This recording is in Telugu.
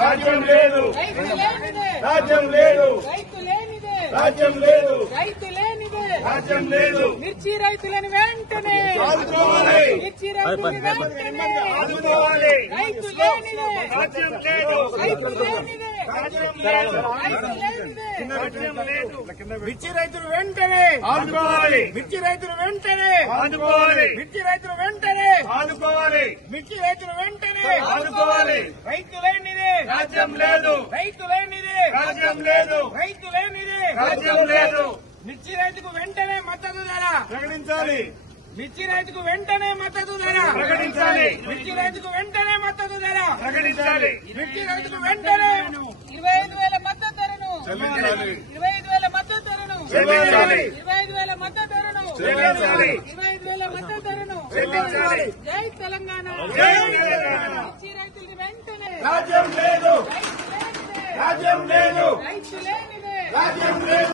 రాజ్యం లేదు, రైతు లేనిదే, రాజ్యం లేదు, రైతు లేనిదే, రాజ్యం లేదు, రైతు లేనిదే, రాజ్యం లేదు. మిర్చి రైతులను వెంటనే ఆదుకోవాలి, మిర్చి రైతులను వెంటనే ఆదుకోవాలి. రైతు లేనిదే, రాజ్యం లేదు, రైతు లేనిదే, రాజ్యం లేదు, రైతు లేనిదే, రాజ్యం లేదు. మిర్చి రైతులు వెంటనే ఆదుకోవాలి, మిర్చి రైతులు వెంటనే ఆదుకోవాలి, మిర్చి రైతులు వెంటనే ఆదుకోవాలి, మిర్చి రైతులు వెంటనే ఆదుకోవాలి. రైతు లేనిదే, రాజ్యం లేదు, రైతు లేనిదే, రాజ్యం లేదు, రైతు లేనిదే, రాజ్యం లేదు. మిర్చి రైతుకు వెంటనే మద్దతు ధర, ప్రకటించాలి, మిర్చి రైతుకు వెంటనే మద్దతు ధర, ప్రకటించాలి, మిర్చి రైతుకు వెంటనే మద్దతు ధర, ప్రకటించాలి. మిర్చి రైతుకు వెంటనే 25,000 మద్దతు ధరను, చెల్లించాలి, 25,000 మద్దతు ధరను, చెల్లించాలి, 25,000 మద్దతు ధరను, చెల్లించాలి, 25,000 మద్దతు ధరను, చెల్లించాలి. జై తెలంగాణ, జై తెలంగాణ. మిర్చి రైతులకు వెంటనే రాజ్యం లేదు, రైతు లేనిదే, రాజ్యం లేదు, రైతు లేనిదే, రాజ్యం లేదు.